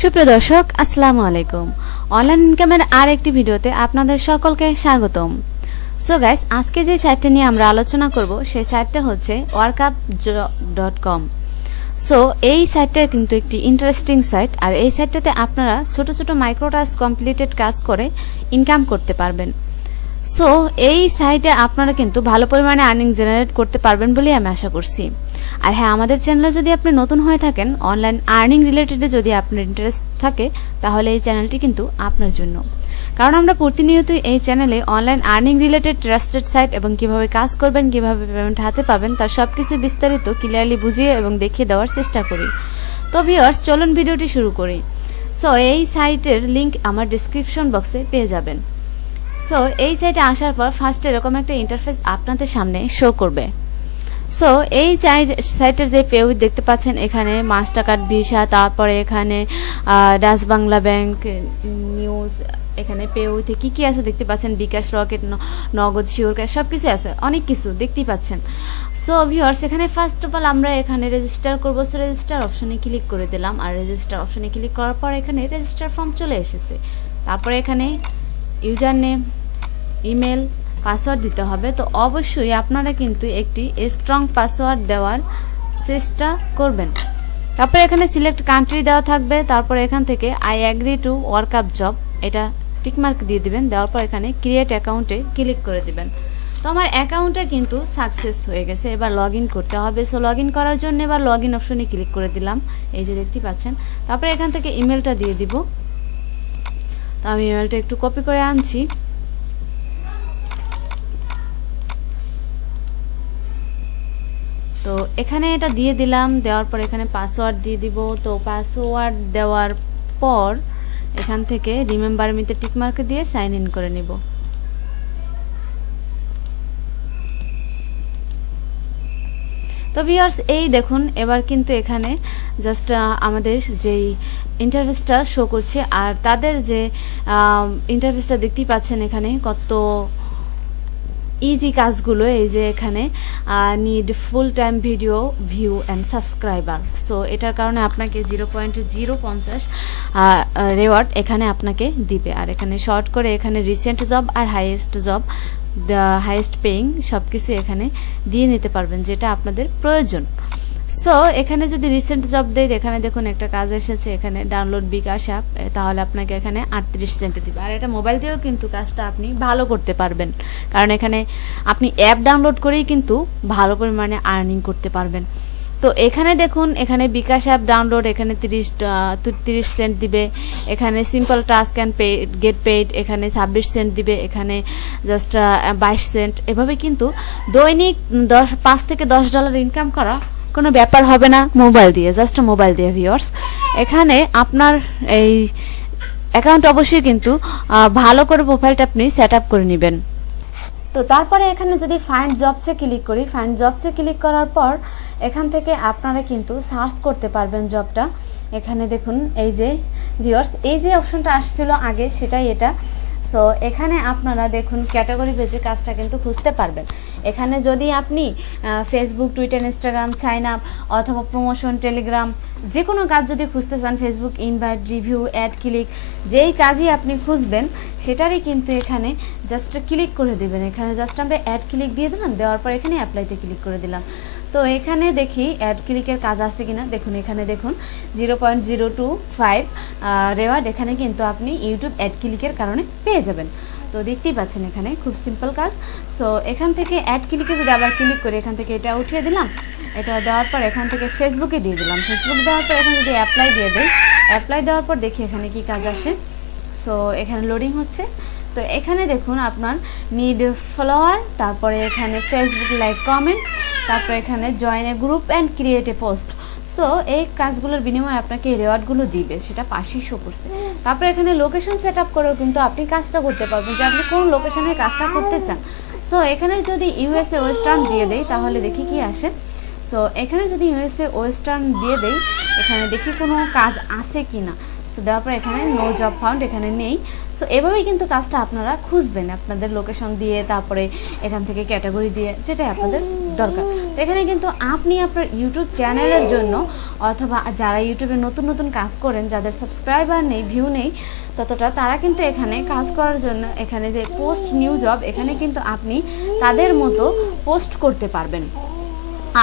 সুপ্রিয় দর্শক, আসসালামু আলাইকুম। অনলাইন ইনকামের আর একটি ভিডিওতে আপনাদের সকলকে স্বাগতম। সো গাইস, আজকে যে সাইটটা নিয়ে আমরা আলোচনা করব সেই সাইটটা হচ্ছে workup.com। সো এই সাইটটা কিন্তু একটি ইন্টারেস্টিং সাইট, আর এই সাইটটাতে আপনারা ছোট ছোট মাইক্রো টাস্ক কমপ্লিটেড কাজ করে ইনকাম করতে পারবেন। সো এই সাইটে আপনারা কিন্তু ভালো পরিমাণে আর্নিং জেনারেট করতে পারবেন বলে আমি আশা করছি। আর হ্যাঁ, আমাদের চ্যানেলে যদি আপনি নতুন হয়ে থাকেন, অনলাইন আর্নিং রিলেটেডে যদি আপনার ইন্টারেস্ট থাকে, তাহলে এই চ্যানেলটি কিন্তু আপনার জন্য। কারণ আমরা প্রতিনিয়ত এই চ্যানেলে online earning related trusted site এবং কিভাবে কাজ করবেন, কিভাবে পেমেন্ট হাতে পাবেন, তার সবকিছু বিস্তারিত ক্লিয়ারলি বুঝিয়ে এবং দেখিয়ে দেওয়ার চেষ্টা করি। তো ভিউয়ার্স, চলুন ভিডিওটি শুরু করি। সো এই সাইটের লিংক আমার ডিসক্রিপশন বক্সে পেয়ে যাবেন। সো এই সাইটে আসার পর ফার্স্ট এরকম একটা ইন্টারফেস আপনাদের সামনে শো করবে। সো এই সাইটের যে পেউ দেখতে পাচ্ছেন, এখানে মাস্টারকার্ড, ভিসা, তারপরে এখানে ডাচ বাংলা ব্যাংক, নিউজ, এখানে পেউতে কি কি আছে দেখতে পাচ্ছেন, বিকাশ, রকেট, নগদ, শিওর ক্যাশ, সব কিছু আছে, অনেক কিছু দেখতেই পাচ্ছেন। সো ভিউয়ার্স, এখানে ফার্স্ট অফ অল আমরা এখানে রেজিস্টার করবো। সো রেজিস্টার অপশনে ক্লিক করে দিলাম, আর রেজিস্টার অপশনে ক্লিক করার পর এখানে রেজিস্টার ফর্ম চলে এসেছে। তারপরে এখানে ইউজার নেম, ইমেল, পাসওয়ার্ড দিতে হবে। তো অবশ্যই আপনারা কিন্তু একটি স্ট্রং পাসওয়ার্ড দেওয়ার চেষ্টা করবেন। তারপরে এখানে সিলেক্ট কান্ট্রি দেওয়া থাকবে। তারপরে এখান থেকে I agree to workup job, এটা টিকমার্ক দিয়ে দিবেন। দেওয়ার পর এখানে ক্রিয়েট অ্যাকাউন্টে ক্লিক করে দিবেন। তো আমার অ্যাকাউন্টটা কিন্তু সাকসেস হয়ে গেছে। এবার লগ ইন করতে হবে। সো লগ ইন করার জন্য এবার লগ ইন অপশনে ক্লিক করে দিলাম, এই যে দেখতে পাচ্ছেন। তারপরে এখান থেকে ইমেলটা দিয়ে দিব। তো আমি ইমেলটা একটু কপি করে আনছি। তো এখানে এটা দিয়ে দিলাম। দেওয়ার পর এখানে পাসওয়ার্ড দিয়ে দিব। তো পাসওয়ার্ড দেওয়ার পর এখান থেকে রিমেম্বার মিতে টিকমার্ক দিয়ে সাইন ইন করে নিব। তো ভিউয়ার্স, এই দেখুন এবার কিন্তু এখানে জাস্ট আমাদের যেই ইন্টারফেসটা শো করছে, আর তাদের যে ইন্টারফেসটা দেখতেই পাচ্ছেন, এখানে কত ইজি কাজগুলো। এই যে এখানে need full time video view and subscriber. So এটার কারণে আপনাকে 0.050 রেওয়ার্ড এখানে আপনাকে দিবে। আর এখানে শর্ট করে এখানে রিসেন্ট জব আর হাইয়েস্ট জব, হাইয়েস্ট পেইং, সব কিছু এখানে দিয়ে নিতে পারবেন যেটা আপনাদের প্রয়োজন। সো এখানে যদি রিসেন্ট জব দেয়, এখানে দেখুন একটা কাজ এসেছে, এখানে ডাউনলোড বিকাশ অ্যাপ, তাহলে আপনাকে এখানে 38 সেন্ট দিবে। আর এটা মোবাইল দিয়েও কিন্তু কাজটা আপনি ভালো করতে পারবেন, কারণ এখানে আপনি অ্যাপ ডাউনলোড করেই কিন্তু ভালো পরিমাণে আর্নিং করতে পারবেন। তো এখানে দেখুন, এখানে বিকাশ অ্যাপ ডাউনলোড, এখানে 30 সেন্ট দিবে। এখানে simple task and get paid, এখানে 26 সেন্ট দিবে। এখানে জাস্ট 22 সেন্ট। এভাবে কিন্তু দৈনিক 5 থেকে $10 ইনকাম করা কোনো ব্যাপার হবে না মোবাইল দিয়ে, জাস্ট মোবাইল দিয়ে। ভিউয়ার্স, এখানে আপনার এই অ্যাকাউন্ট অবশ্যই কিন্তু ভালো করে প্রোফাইলটা আপনি সেট আপ করে নেবেন। তো তারপরে এখানে যদি ফাইন্ড জবসে ক্লিক করি, ফাইন্ড জবসে ক্লিক করার পর এখান থেকে আপনারা কিন্তু সার্চ করতে পারবেন জবটা। এখানে দেখুন এই যে ভিউয়ার্স, এই যে অপশনটা আসছিল আগে, সেটাই এটা। সো এখানে আপনারা দেখুন ক্যাটাগরি বেজে কাজটা কিন্তু খুঁজতে পারবেন। এখানে যদি আপনি Facebook, Twitter, Instagram sign up অথবা প্রমোশন, টেলিগ্রাম, যে কোনো কাজ যদি খুঁজতে চান, Facebook invite, review, ad click, যেই কাজই আপনি খুঁজবেন সেটারই কিন্তু এখানে জাস্ট ক্লিক করে দেবেন। এখানে জাস্ট আমরা অ্যাড ক্লিক দিয়ে দিলাম। দেওয়ার পর এখানে অ্যাপ্লাইতে ক্লিক করে দিলাম। তো এখানে দেখি অ্যাড ক্লিকের কাজ আসছে কিনা। দেখুন এখানে দেখুন 0.025 রেওয়ার্ড এখানে কিন্তু আপনি ইউটিউব অ্যাড ক্লিকের কারণে পেয়ে যাবেন। তো দেখতেই পাচ্ছেন এখানে খুব সিম্পল কাজ। সো এখান থেকে অ্যাড ক্লিকে যদি আবার ক্লিক করে এখান থেকে এটা উঠিয়ে দিলাম। এটা দেওয়ার পর এখান থেকে ফেসবুকে দিয়ে দিলাম। ফেসবুক দেওয়ার পর এখানে যদি অ্যাপ্লাই দিয়ে দেয়, অ্যাপ্লাই দেওয়ার পর দেখি এখানে কি কাজ আসে। সো এখানে লোডিং হচ্ছে। তো এখানে দেখুন আপনার নিড ফলোয়ার, তারপরে এখানে ফেসবুক লাইভ কমেন্ট, তারপরে এখানে join A group and create a post. So এই কাজগুলোর বিনিময়ে আপনাকে এই রেওয়ার্ডগুলো দিবে, সেটা পাশেই শো করছে। তারপরে এখানে লোকেশন সেট আপ করেও কিন্তু আপনি কাজটা করতে পারবেন, যে আপনি কোন লোকেশনে কাজটা করতে চান। সো এখানে যদি ইউএসএ ওয়েস্টার্ন দিয়ে দেয়, তাহলে দেখি কি আসে। সো এখানে যদি ইউএসএ ওয়েস্টার্ন দিয়ে দেয়, এখানে দেখি কোনো কাজ আছে কি না। সো দেওয়ার পর এখানে নো জব ফাউন্ড এখানে নেই। সো এভাবেই কিন্তু কাজটা আপনারা খুঁজবেন, আপনাদের লোকেশন দিয়ে, তারপরে এখান থেকে ক্যাটাগরি দিয়ে, যেটাই আপনাদের দরকার। তো এখানে কিন্তু আপনি আপনার ইউটিউব চ্যানেলের জন্য, অথবা যারা ইউটিউবে নতুন নতুন কাজ করেন, যাদের সাবস্ক্রাইবার নেই, ভিউ নেই ততটা, তারা কিন্তু এখানে কাজ করার জন্য এখানে যে পোস্ট নিউ জব, এখানে কিন্তু আপনি তাদের মতো পোস্ট করতে পারবেন।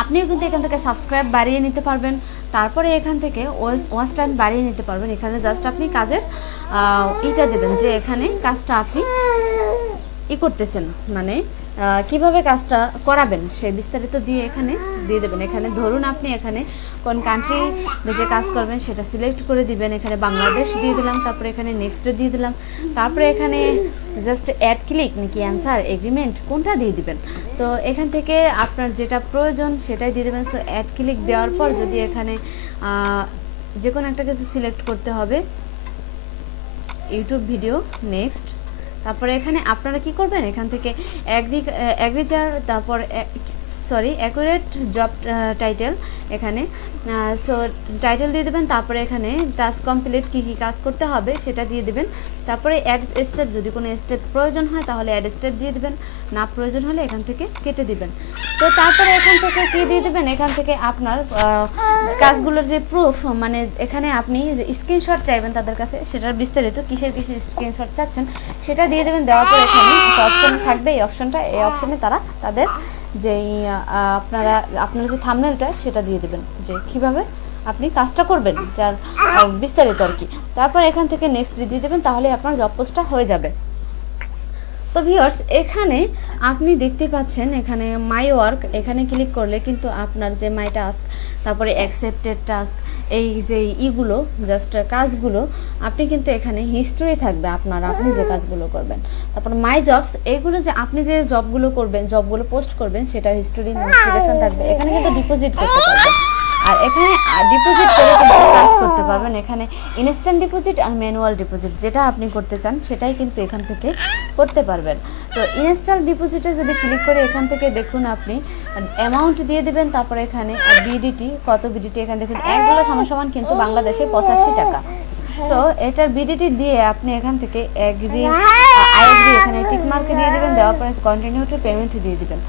আপনিও কিন্তু এখান থেকে সাবস্ক্রাইব বাড়িয়ে নিতে পারবেন, তারপরে এখান থেকে ওয়াচ টাইম বাড়িয়ে নিতে পারবেন। এখানে জাস্ট আপনি কাজের ইটা দেবেন যে এখানে কাজটা আপনি করতেছেন, মানে কিভাবে কাজটা করাবেন সে বিস্তারিত দিয়ে এখানে দিয়ে দেবেন। এখানে ধরুন আপনি এখানে কোন কান্ট্রি যে কাজ করবেন সেটা সিলেক্ট করে দিবেন। এখানে বাংলাদেশ দিয়ে দিলাম, তারপরে এখানে নেক্সট দিয়ে দিলাম, তারপরে এখানে জাস্ট অ্যাড ক্লিক নাকি অ্যান্সার এগ্রিমেন্ট কোনটা দিয়ে দিবেন। তো এখান থেকে আপনার যেটা প্রয়োজন সেটাই দিয়ে দেবেন। সো অ্যাড ক্লিক দেওয়ার পর যদি এখানে যে কোনো একটা কিছু সিলেক্ট করতে হবে, ইউটিউব ভিডিও, নেক্সট, তারপরে এখানে আপনারা কি করবেন, এখান থেকে এগ্রিচার, তারপর অ্যাকুরেট জব টাইটেল, এখানে সো টাইটেল দিয়ে দেবেন। তারপরে এখানে টাস্ক কমপ্লিট, কি কি কাজ করতে হবে সেটা দিয়ে দেবেন। তারপরে অ্যাড স্টেপ, যদি কোনো স্টেপ প্রয়োজন হয় তাহলে অ্যাড স্টেপ দিয়ে দেবেন, না প্রয়োজন হলে এখান থেকে কেটে দিবেন। তো তারপরে এখান থেকে কি দিয়ে দেবেন, এখান থেকে আপনার কাজগুলোর যে প্রুফ, মানে এখানে আপনি যে স্ক্রিনশট চাইবেন তাদের কাছে, সেটার বিস্তারিত কিসের স্ক্রিনশট চাচ্ছেন সেটা দিয়ে দেবেন। দেওয়ার পর এখানে অপশন থাকবে, এই অপশনে তারা তাদের যেই আপনার যে থাম্বনেলটা সেটা দিয়ে দিবেন, যে কিভাবে আপনি কাজটা করবেন, যার বিস্তারিত আর কি। তারপর এখান থেকে নেক্সট দিয়ে দেবেন, তাহলে আপনার জব পোস্টটা হয়ে যাবে। তো ভিউয়ার্স, এখানে আপনি দেখতে পাচ্ছেন এখানে মাই ওয়ার্ক, এখানে ক্লিক করলে কিন্তু আপনার যে মাই টাস্ক, তারপরে অ্যাকসেপ্টেড টাস্ক, এই যে ইগুলো জাস্ট কাজগুলো আপনি কিন্তু এখানে হিস্ট্রি থাকবে আপনি যে কাজগুলো করবেন। তারপর মাই জবস, এইগুলো যে আপনি যে জবগুলো করবেন, জবগুলো পোস্ট করবেন, সেটার হিস্ট্রি নোটিফিকেশন থাকবে। এখানে কিন্তু ডিপোজিট করতে পারবেন, আর এখানে ডিপোজিট করে কিন্তু কাজ করতে পারবেন। এখানে ইনস্ট্যান্ট ডিপোজিট আর ম্যানুয়াল ডিপোজিট, যেটা আপনি করতে চান সেটাই কিন্তু এখান থেকে করতে পারবেন। তো ইনস্ট্যান্ট ডিপোজিটে যদি ক্লিক করে এখান থেকে দেখুন আপনি অ্যামাউন্ট দিয়ে দেবেন, তারপরে এখানে বিডিটি, কত বিডিটি, এখানে দেখুন $1 সমান কিন্তু বাংলাদেশে 85 টাকা। সো এটার বিডিটি দিয়ে আপনি এখান থেকে আই এগ্রি এখানে টিক মার্ক দিয়ে দিবেন, দেওয়ার পরে কন্টিনিউ টু পেমেন্ট দিয়ে দিবেন।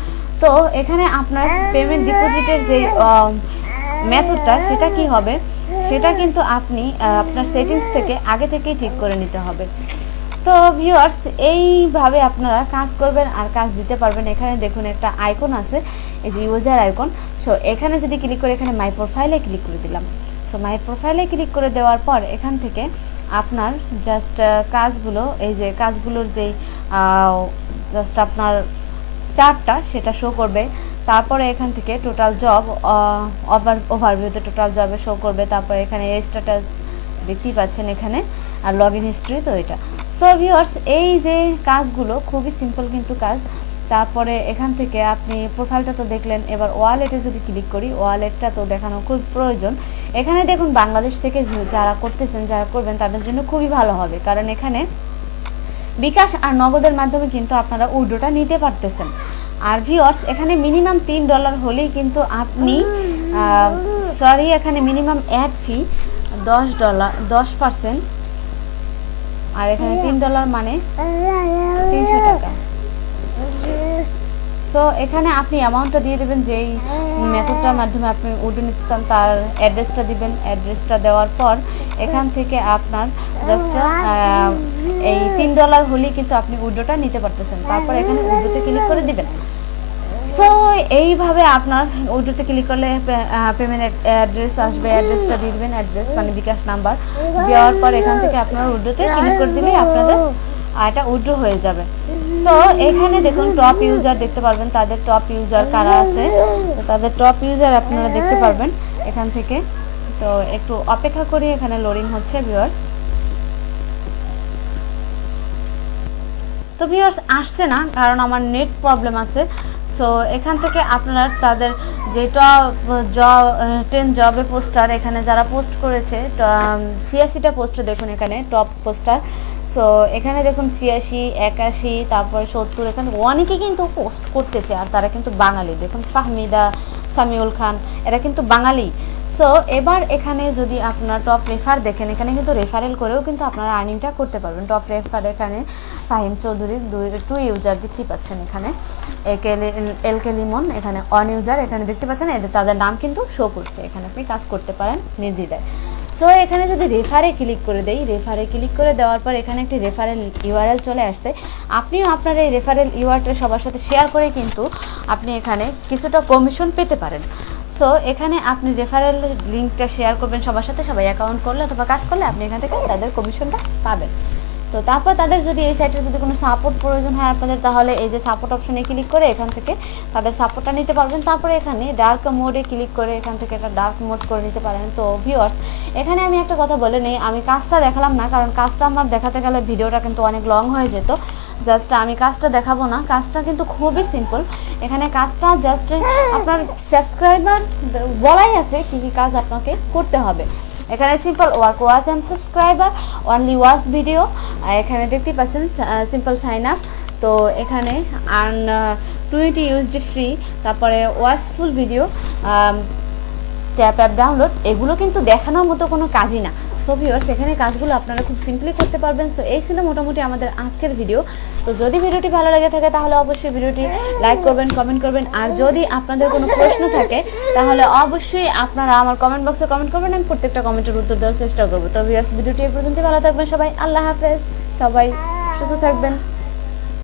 তো এখানে আপনার পেমেন্ট ডিপোজিটের যে মেথডটা সেটা কি হবে, সেটা কিন্তু আপনি আপনার সেটিংস থেকে আগে থেকেই ঠিক করে নিতে হবে। তো ভিউয়ার্স, এইভাবে আপনারা কাজ করবেন আর কাজ দিতে পারবেন। এখানে দেখুন একটা আইকন আছে, এই যে ইউজার আইকন। সো এখানে যদি ক্লিক করে এখানে মাই প্রোফাইলে ক্লিক করে দিলাম। সো মাই প্রোফাইলে ক্লিক করে দেওয়ার পর এখান থেকে আপনার জাস্ট কাজগুলো, এই যে কাজগুলোর যেই জাস্ট আপনার চার্টটা সেটা শো করবে। তারপরে এখান থেকে টোটাল জব ওভারভিউতে টোটাল জবে শো করবে। তারপরে এখানে স্ট্যাটাস দেখতেই পাচ্ছেন এখানে, আর লগ ইন হিস্ট্রি, তো এটা। সো ভিউয়ার্স, এই যে কাজগুলো খুবই সিম্পল কিন্তু কাজ। তারপরে এখান থেকে আপনি প্রোফাইলটা তো দেখলেন, এবার ওয়ালেটে যদি ক্লিক করি, ওয়ালেটটা তো দেখানো খুব প্রয়োজন। এখানে দেখুন বাংলাদেশ থেকে যারা করতেছেন, যারা করবেন তাদের জন্য খুবই ভালো হবে, কারণ এখানে বিকাশ আর নগদের মাধ্যমে কিন্তু আপনারা উইড্রোটা নিতে পারতেছেন। আর ভিউয়ার্স, এখানে মিনিমাম $3 হলেই কিন্তু আপনি এখানে মিনিমাম অ্যাড ফি $10, আর এখানে $3 মানে 300 টাকা। সো এখানে আপনি অ্যামাউন্টটা দিয়ে দেবেন, যেই মেথডটার মাধ্যমে আপনি উইড্রো নিতে চান তার অ্যাড্রেসটা দিবেন। অ্যাড্রেসটা দেওয়ার পর এখান থেকে আপনার জাস্ট এই $3 হলেই কিন্তু আপনি উইড্রোটা নিতে পারতেছেন। তারপর এখানে উইড্রোতে ক্লিক করে দিবেন। সো এইভাবে আপনার উইড্রোতে ক্লিক করলে পেমেন্ট অ্যাড্রেস আসবে, অ্যাড্রেসটা দিয়ে দিবেন, অ্যাড্রেস মানে বিকাশ নাম্বার দেওয়ার পর এখান থেকে আপনার উইড্রোতে ক্লিক করে দিলেই আপনাদের এটা উইড্রো হয়ে যাবে। সো এখানে দেখুন টপ ইউজার দেখতে পারবেন, তাদের টপ ইউজার কারা আছে, তো তাদের টপ ইউজার আপনারা দেখতে পারবেন এখান থেকে। তো একটু অপেক্ষা করি, এখানে লোডিং হচ্ছে ভিউয়ার্স। তো ভিউয়ার্স আসছে না, কারণ আমার নেট প্রবলেম আছে। সো এখান থেকে আপনারা তাদের যে টপ 10 জবে পোস্টার, এখানে যারা পোস্ট করেছে 86টা পোস্ট দেখুন এখানে টপ পোস্টার। সো এখানে দেখুন 86, 81, তারপর 70, এখানে অনেকে কিন্তু পোস্ট করতেছে, আর তারা কিন্তু বাঙালি। দেখুন ফাহমিদা, সামিউল খান, এরা কিন্তু বাঙালি। সো এবার এখানে যদি আপনার টপ রেফার দেখেন, এখানে কিন্তু রেফারেল করেও কিন্তু আপনারা আর্নিংটা করতে পারবেন। টপ রেফার এখানে ফাহিম চৌধুরীর 2 ইউজার দেখতে পাচ্ছেন, এখানে এলকে লিমন এখানে 1 ইউজার এখানে দেখতে পাচ্ছেন, এদের তাদের নাম কিন্তু শো করছে, এখানে আপনি কাজ করতে পারেন নির্দ্বিধায়। সো এখানে যদি রেফারে ক্লিক করে দেই, রেফারে ক্লিক করে দেওয়ার পর এখানে একটি রেফারেল ইউআরএল চলে আসছে। আপনিও আপনার এই রেফারেল ইউআরএলটা সবার সাথে শেয়ার করে কিন্তু আপনি এখানে কিছুটা কমিশন পেতে পারেন। সো এখানে আপনি রেফারেল লিঙ্কটা শেয়ার করবেন সবার সাথে, সবাই অ্যাকাউন্ট করলে অথবা কাজ করলে আপনি এখান থেকে তাদের কমিশনটা পাবেন। তো তারপর তাদের যদি এই সাইটে যদি কোনো সাপোর্ট প্রয়োজন হয় আপনাদের, তাহলে এই যে সাপোর্ট অপশনে ক্লিক করে এখান থেকে তাদের সাপোর্টটা নিতে পারবেন। তারপরে এখানে ডার্ক মোডে ক্লিক করে এখান থেকে এটা ডার্ক মোড করে নিতে পারেন। তো ভিউয়ার্স, এখানে আমি একটা কথা বলে নেই, আমি কাজটা দেখালাম না, কারণ কাজটা আমার দেখাতে গেলে ভিডিওটা কিন্তু অনেক লং হয়ে যেত। জাস্ট আমি কাজটা দেখাবো না, কাজটা কিন্তু খুবই সিম্পল। এখানে কাজটা জাস্ট আপনার সাবস্ক্রাইবার বলাই আছে কি কি কাজ আপনাকে করতে হবে। এখানে simple work, watch and subscriber, only watch video, এখানে দেখতে পাচ্ছেন সিম্পল সাইন আপ। তো এখানে আর্ন 20 ইউএসডি ফ্রি, তারপরে watch full video, tap app download, এগুলো কিন্তু দেখানোর মতো কোনো কাজই না। সো ভিউয়ার্স, এখানে কাজগুলো আপনারা খুব সিম্পলি করতে পারবেন। সো এই ছিল মোটামুটি আমাদের আজকের ভিডিও। তো যদি ভিডিওটি ভালো লেগে থাকে তাহলে অবশ্যই ভিডিওটি লাইক করবেন, কমেন্ট করবেন, আর যদি আপনাদের কোনো প্রশ্ন থাকে তাহলে অবশ্যই আপনারা আমার কমেন্ট বক্সে কমেন্ট করবেন, আমি প্রত্যেকটা কমেন্টের উত্তর দেওয়ার চেষ্টা করবো। তো ভিউয়ার্স, ভিডিওটি এই পর্যন্ত, ভালো থাকবেন সবাই, আল্লাহ হাফেজ, সবাই সুস্থ থাকবেন।